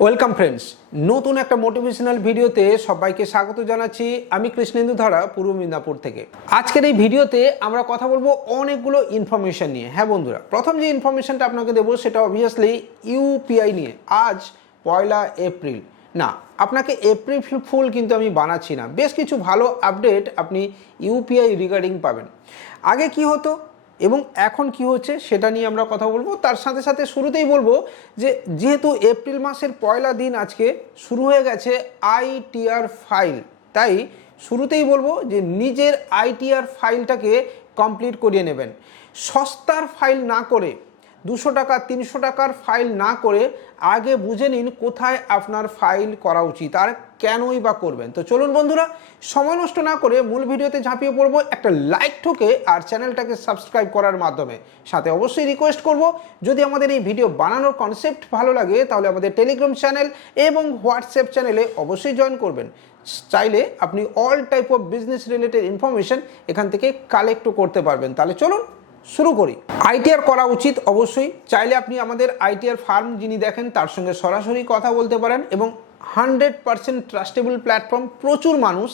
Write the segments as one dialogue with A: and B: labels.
A: Welcome friends নতুন একটা motivational ভিডিওতে সবাইকে স্বাগত জানাচ্ছি আমি কৃষ্ণেন্দু ধারা পূর্ব মিদনাপুর থেকে। আজকের এই ভিডিওতে আমরা কথা বলব অনেকগুলো ইনফরমেশন নিয়ে। হ্যাঁ বন্ধুরা, প্রথম যে ইনফরমেশনটা আপনাকে দেবো সেটা অবভিয়াসলি ইউপিআই নিয়ে। আজ পয়লা এপ্রিল। না, আপনাকে এপ্রিল ফুল কিন্তু আমি বানাচ্ছি না। বেশ কিছু ভালো আপডেট আপনি ইউপিআই রিগার্ডিং পাবেন। আগে কি হতো? এবং এখন কি হচ্ছে সেটা নিয়ে আমরা কথা বলব। তার সাথে সাথে শুরুতেই বলব যে যেহেতু এপ্রিল মাসের পয়লা দিন আজকে শুরু হয়ে গেছে আইটিআর ফাইল, তাই শুরুতেই বলব যে নিজের আইটিআর ফাইলটাকে কমপ্লিট করিয়ে নেবেন। সস্তার ফাইল না করে, দুশো টাকা, তিনশো টাকার ফাইল না করে আগে বুঝে নিন কোথায় আপনার ফাইল করা উচিত। আর কেনই বা করবেন? তো চলুন বন্ধুরা, সময় নষ্ট না করে মূল ভিডিওতে ঝাঁপিয়ে পড়ব একটা লাইক ঠোকে আর চ্যানেলটাকে সাবস্ক্রাইব করার মাধ্যমে। সাথে অবশ্যই রিকোয়েস্ট করব, যদি আমাদের এই ভিডিও বানানোর কনসেপ্ট ভালো লাগে, তাহলে আমাদের টেলিগ্রাম চ্যানেল এবং হোয়াটসঅ্যাপ চ্যানেলে অবশ্যই জয়েন করবেন। চাইলে আপনি all type of business related information এখান থেকে কালেক্টও করতে পারবেন। তাহলে চলুন শুরু করি। আইটিআর করা উচিত অবশ্যই। চাইলে আপনি আমাদের আইটিআর ফার্ম যিনি দেখেন, তার সঙ্গে সরাসরি কথা বলতে পারেন এবং হান্ড্রেড পারসেন্ট ট্রাস্টেবল প্ল্যাটফর্ম। প্রচুর মানুষ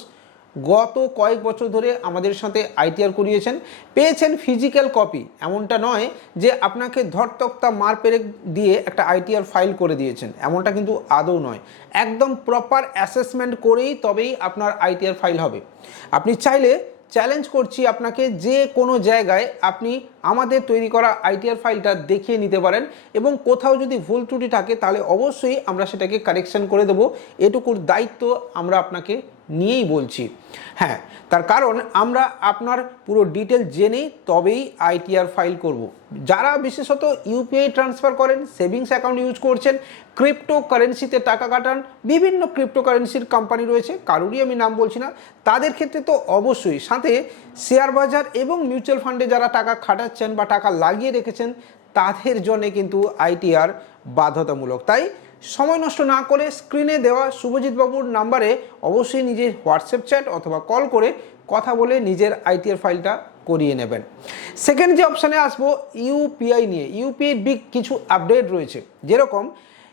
A: গত কয়েক বছর ধরে আমাদের সাথে আইটিআর করিয়েছেন। পেয়েছেন ফিজিক্যাল কপি এমনটা নয় যে আপনাকে ধরতক্তা মার পেরে দিয়ে একটা আইটিআর ফাইল করে দিয়েছেন। এমনটা কিন্তু আদৌ নয়। একদম প্রপার অ্যাসেসমেন্ট করেই তবেই আপনার আইটিআর ফাইল হবে। আপনি চাইলে চ্যালেঞ্জ করছি আপনাকে যে কোনো জায়গায় আপনি আমাদের তৈরি করা আইটিআর ফাইলটা দেখিয়ে নিতে পারেন এবং কোথাও যদি ভুল ত্রুটি থাকে তাহলে অবশ্যই আমরা সেটাকে কারেকশন করে দেবো। এটুকুর দায়িত্ব আমরা আপনাকে নিয়েই বলছি। হ্যাঁ তার কারণ আমরা আপনার পুরো ডিটেল জেনেই তবেই আইটিআর ফাইল করব। যারা বিশেষত ইউপিআই ট্রান্সফার করেন সেভিংস অ্যাকাউন্ট ইউজ করছেন ক্রিপ্টো কারেন্সিতে টাকা কাটান, বিভিন্ন ক্রিপ্টো কারেন্সির কোম্পানি রয়েছে, কারোরই আমি নাম বলছি না, তাদের ক্ষেত্রে তো অবশ্যই। সাথে শেয়ার বাজার এবং মিউচুয়াল ফান্ডে যারা টাকা খাটাচ্ছেন বা টাকা লাগিয়ে রেখেছেন, তাদের জন্যে কিন্তু আইটিআর বাধ্যতামূলক। তাই সময় নষ্ট না করে স্ক্রিনে দেওয়া শুভজিৎ বাবুর নাম্বারে অবশ্যই নিজের হোয়াটসঅ্যাপ চ্যাট অথবা কল করে কথা বলে নিজের আইটিআর ফাইলটা করিয়ে নেবেন। সেকেন্ড যে অপশানে আসব ইউপিআই নিয়ে। ইউপিআই বিগ কিছু আপডেট রয়েছে। যেরকম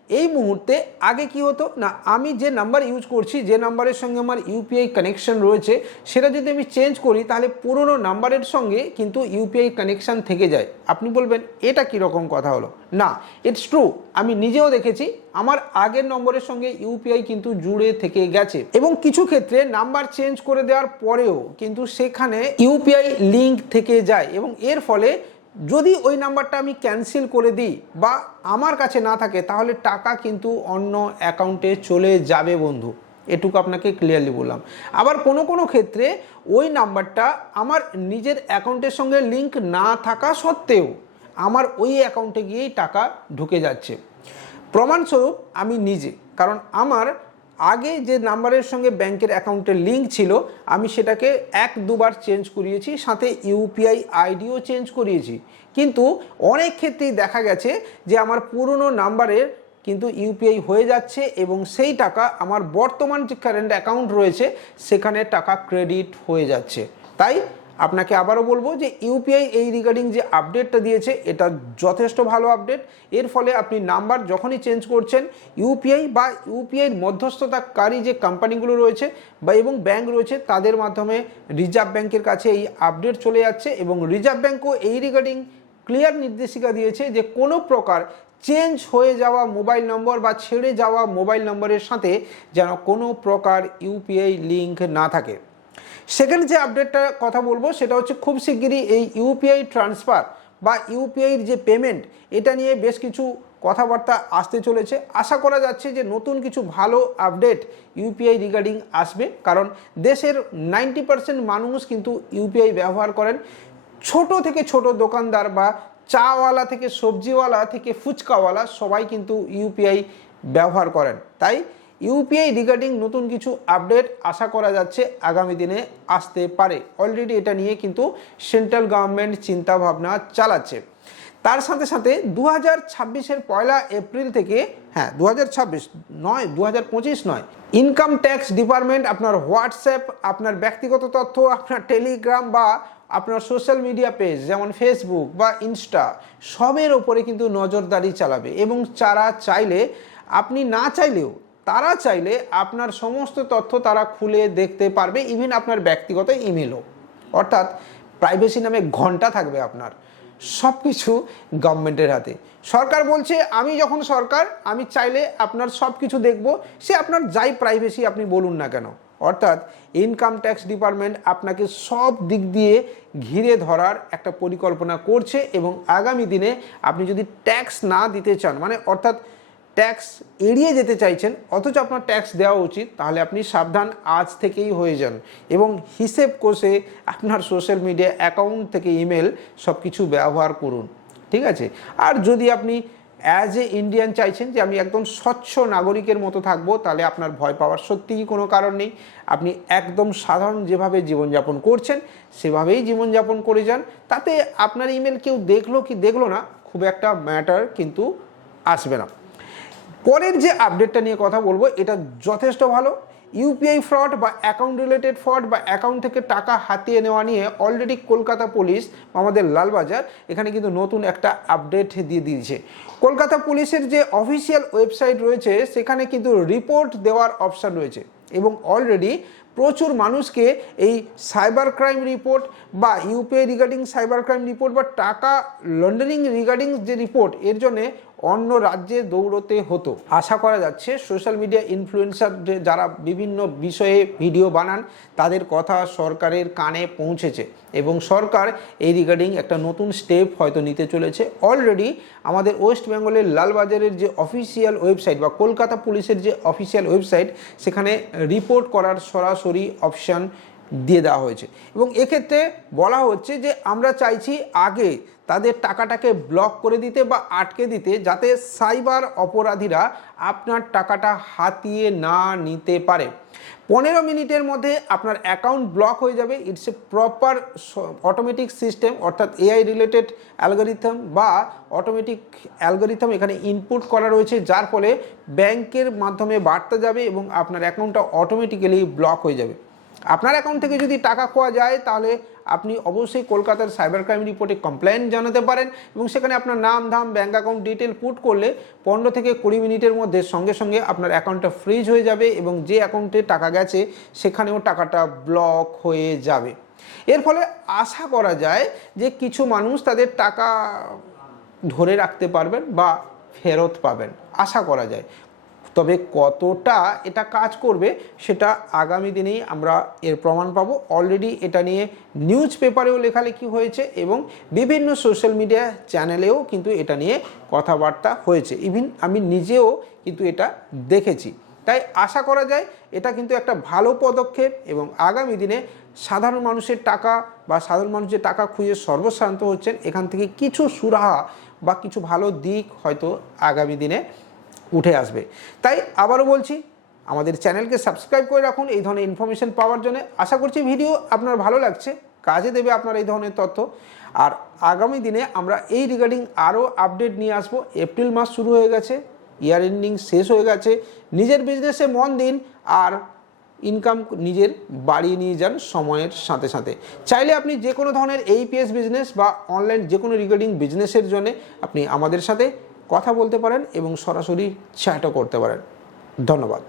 A: এই মুহূর্তে আগে কি হতো? না, আমি যে নাম্বার ইউজ করছি, যে নাম্বারের সঙ্গে আমার ইউপিআই কানেকশন রয়েছে, সেটা যদি আমি চেঞ্জ করি, তাহলে পুরনো নাম্বারের সঙ্গে কিন্তু ইউপিআই কানেকশন থেকে যায়। আপনি বলবেন, এটা কীরকম কথা হলো? না ইটস ট্রু আমি নিজেও দেখেছি, আমার আগের নম্বরের সঙ্গে ইউপিআই কিন্তু জুড়ে থেকে গেছে। এবং কিছু ক্ষেত্রে নাম্বার চেঞ্জ করে দেওয়ার পরেও কিন্তু সেখানে ইউপিআই লিঙ্ক থেকে যায়। এবং এর ফলে যদি ওই নাম্বারটা আমি ক্যান্সেল করে দিই বা আমার কাছে না থাকে, তাহলে টাকা কিন্তু অন্য অ্যাকাউন্টে চলে যাবে বন্ধু। এটুকু আপনাকে ক্লিয়ারলি বললাম। আবার কোনো কোনো ক্ষেত্রে ওই নাম্বারটা আমার নিজের অ্যাকাউন্টের সঙ্গে লিঙ্ক না থাকা সত্ত্বেও আমার ওই অ্যাকাউন্টে গিয়েই টাকা ঢুকে যাচ্ছে। প্রমাণস্বরূপ আমি নিজে, কারণ আমার আগে যে নাম্বারের সঙ্গে ব্যাংকের অ্যাকাউন্টের লিঙ্ক ছিল, আমি সেটাকে এক দুবার চেঞ্জ করিয়েছি, সাথে ইউপিআই আইডিও চেঞ্জ করিয়েছি। কিন্তু অনেক ক্ষেত্রেই দেখা গেছে যে আমার পুরনো নাম্বারের কিন্তু ইউপিআই হয়ে যাচ্ছে এবং সেই টাকা আমার বর্তমান যে কারেন্ট অ্যাকাউন্ট রয়েছে, সেখানে টাকা ক্রেডিট হয়ে যাচ্ছে। তাই আপনাকে আবারও বলব যে ইউপিআই এই রিগার্ডিং যে আপডেটটা দিয়েছে, এটা যথেষ্ট ভালো আপডেট এর ফলে আপনি নাম্বার যখনই চেঞ্জ করছেন, ইউপিআই বা ইউপিআইয়ের মধ্যস্থতাকারী যে কোম্পানিগুলো রয়েছে বা এবং ব্যাংক রয়েছে, তাদের মাধ্যমে রিজার্ভ ব্যাংকের কাছে এই আপডেট চলে যাচ্ছে এবং রিজার্ভ ব্যাংকও এই রিগার্ডিং ক্লিয়ার নির্দেশিকা দিয়েছে যে কোনো প্রকার চেঞ্জ হয়ে যাওয়া মোবাইল নম্বর বা ছেড়ে যাওয়া মোবাইল নম্বরের সাথে যেন কোনো প্রকার ইউপিআই লিঙ্ক না থাকে। সেকেন্ড যে আপডেটটা কথা বলব, সেটা হচ্ছে খুব শিগগিরই এই ইউপিআই ট্রান্সফার বা ইউপিআইয়ের যে পেমেন্ট এটা নিয়ে বেশ কিছু কথাবার্তা আসতে চলেছে। আশা করা যাচ্ছে যে নতুন কিছু ভালো আপডেট ইউপিআই রিগার্ডিং আসবে, কারণ দেশের নাইনটি পার্সেন্ট মানুষ কিন্তু ইউপিআই ব্যবহার করেন। ছোট থেকে ছোট দোকানদার বা চাওয়ালা থেকে সবজিওয়ালা থেকে ফুচকাওয়ালা সবাই কিন্তু ইউপিআই ব্যবহার করেন। তাই ইউপিআই রিগার্ডিং নতুন কিছু আপডেট আশা করা যাচ্ছে আগামী দিনে আসতে পারে। অলরেডি এটা নিয়ে কিন্তু সেন্ট্রাল গভর্নমেন্ট চিন্তাভাবনা চালাচ্ছে। তার সাথে সাথে দু হাজার ছাব্বিশের পয়লা এপ্রিল থেকে হ্যাঁ দু হাজার ছাব্বিশ নয় দু হাজার পঁচিশ নয় ইনকাম ট্যাক্স ডিপার্টমেন্ট আপনার হোয়াটসঅ্যাপ আপনার ব্যক্তিগত তথ্য, আপনার টেলিগ্রাম বা আপনার সোশ্যাল মিডিয়া পেজ যেমন ফেসবুক বা ইনস্টা সবের ওপরে কিন্তু নজরদারি চালাবে এবং যারা চাইলে, আপনি না চাইলেও তারা চাইলে আপনার সমস্ত তথ্য তারা খুলে দেখতে পারবে ইভেন আপনার ব্যক্তিগত ইমেলও অর্থাৎ প্রাইভেসি নামে ঘণ্টা থাকবে আপনার। সব কিছু গভর্নমেন্টের হাতে। সরকার বলছে, আমি যখন সরকার, আমি চাইলে আপনার সব কিছু দেখব। সে আপনার যাই প্রাইভেসি আপনি বলুন না কেন। অর্থাৎ ইনকাম ট্যাক্স ডিপার্টমেন্ট আপনাকে সব দিক দিয়ে ঘিরে ধরার একটা পরিকল্পনা করছে এবং আগামী দিনে আপনি যদি ট্যাক্স না দিতে চান মানে অর্থাৎ ট্যাক্স এড়িয়ে যেতে চাইছেন, অথচ আপনার ট্যাক্স দেওয়া উচিত, তাহলে আপনি সাবধান আজ থেকেই হয়ে যান। এবং হিসেব কষে আপনার সোশ্যাল মিডিয়া অ্যাকাউন্ট থেকে ইমেল সব কিছু ব্যবহার করুন, ঠিক আছে? আর যদি আপনি অ্যাজ এ ইন্ডিয়ান চাইছেন যে আমি একদম স্বচ্ছ নাগরিকের মতো থাকব, তাহলে আপনার ভয় পাওয়ার সত্যিই কোনো কারণ নেই। আপনি একদম সাধারণ যেভাবে জীবনযাপন করছেন, সেভাবেই জীবনযাপন করে যান। তাতে আপনার ইমেল কেউ দেখল কি দেখল না, খুব একটা ম্যাটার কিন্তু আসবে না। পরের যে আপডেটটা নিয়ে কথা বলব, এটা যথেষ্ট ভালো। ইউপিআই ফ্রড বা অ্যাকাউন্ট রিলেটেড ফ্রড বা অ্যাকাউন্ট থেকে টাকা হাতিয়ে নেওয়া নিয়ে অলরেডি কলকাতা পুলিশ আমাদের লালবাজার, এখানে কিন্তু নতুন একটা আপডেট দিয়ে দিয়েছে। কলকাতা পুলিশের যে অফিসিয়াল ওয়েবসাইট রয়েছে, সেখানে কিন্তু রিপোর্ট দেওয়ার অপশান রয়েছে। এবং অলরেডি প্রচুর মানুষকে এই সাইবার ক্রাইম রিপোর্ট বা UPI regarding cyber crime report বা টাকা লন্ডারিং রিগার্ডিং যে রিপোর্ট এর জন্যে অন্য রাজ্যে দৌড়তে হতো। আশা করা যাচ্ছে সোশ্যাল মিডিয়া ইনফ্লুয়েন্সার যারা বিভিন্ন বিষয়ে ভিডিও বানান, তাদের কথা সরকারের কানে পৌঁছেছে এবং সরকার এই রিগার্ডিং একটা নতুন স্টেপ হয়তো নিতে চলেছে। অলরেডি আমাদের ওয়েস্ট বেঙ্গলের লালবাজারের যে অফিসিয়াল ওয়েবসাইট বা কলকাতা পুলিশের যে অফিসিয়াল ওয়েবসাইট সেখানে রিপোর্ট করার সরাসরি অপশান দিয়ে দেওয়া হয়েছে। এবং এক্ষেত্রে বলা হচ্ছে যে আমরা চাইছি আগে তাদের টাকাটাকে ব্লক করে দিতে বা আটকে দিতে যাতে সাইবার অপরাধীরা আপনার টাকাটা হাতিয়ে না নিতে পারে। পনেরো মিনিটের মধ্যে আপনার অ্যাকাউন্ট ব্লক হয়ে যাবে। It's a proper automatic system অর্থাৎ এআই রিলেটেড অ্যালগোরিথম বা অটোমেটিক অ্যালগোরিথম এখানে ইনপুট করা রয়েছে, যার ফলে ব্যাংকের মাধ্যমে বার্তা যাবে এবং আপনার অ্যাকাউন্টটা অটোমেটিক্যালি ব্লক হয়ে যাবে। আপনার অ্যাকাউন্ট থেকে যদি টাকা খোয়া যায়, তাহলে আপনি অবশ্যই কলকাতার সাইবার ক্রাইম রিপোর্টে কমপ্লেন জানাতে পারেন এবং সেখানে আপনার নাম, ধাম ব্যাঙ্ক অ্যাকাউন্ট ডিটেল পুট করলে পনেরো থেকে কুড়ি মিনিটের মধ্যে সঙ্গে সঙ্গে আপনার অ্যাকাউন্টটা ফ্রিজ হয়ে যাবে এবং যে অ্যাকাউন্টে টাকা গেছে, সেখানেও টাকাটা ব্লক হয়ে যাবে। এর ফলে আশা করা যায় যে কিছু মানুষ তাদের টাকা ধরে রাখতে পারবেন বা ফেরত পাবেন। আশা করা যায়। তবে কতটা এটা কাজ করবে সেটা আগামী দিনেই আমরা এর প্রমাণ পাবো। অলরেডি এটা নিয়ে নিউজ পেপারেও লেখালেখি হয়েছে এবং বিভিন্ন সোশ্যাল মিডিয়া চ্যানেলেও কিন্তু এটা নিয়ে কথাবার্তা হয়েছে। ইভিন আমি নিজেও কিন্তু এটা দেখেছি। তাই আশা করা যায় এটা কিন্তু একটা ভালো পদক্ষেপ এবং আগামী দিনে সাধারণ মানুষের টাকা বা সাধারণ মানুষের টাকা খুঁজে সর্বশ্রান্ত হচ্ছেন, এখান থেকে কিছু সুরাহা বা কিছু ভালো দিক হয়তো আগামী দিনে উঠে আসবে। তাই আবারও বলছি, আমাদের চ্যানেলকে সাবস্ক্রাইব করে রাখুন এই ধরনের ইনফরমেশন পাওয়ার জন্য। আশা করছি ভিডিও আপনার ভালো লাগছে, কাজে দেবে আপনার এই ধরনের তথ্য। আর আগামী দিনে আমরা এই রিগার্ডিং আরও আপডেট নিয়ে আসব। এপ্রিল মাস শুরু হয়ে গেছে ইয়ার এন্ডিং শেষ হয়ে গেছে, নিজের বিজনেসে মন দিন আর ইনকাম নিজের বাড়িয়ে নিয়ে যান সময়ের সাথে সাথে। চাইলে আপনি যে কোনো ধরনের এইপিএস বিজনেস বা অনলাইন যে কোনো রিগার্ডিং বিজনেসের জন্য আপনি আমাদের সাথে কথা বলতে পারেন এবং সরাসরি চ্যাটও করতে পারেন। ধন্যবাদ।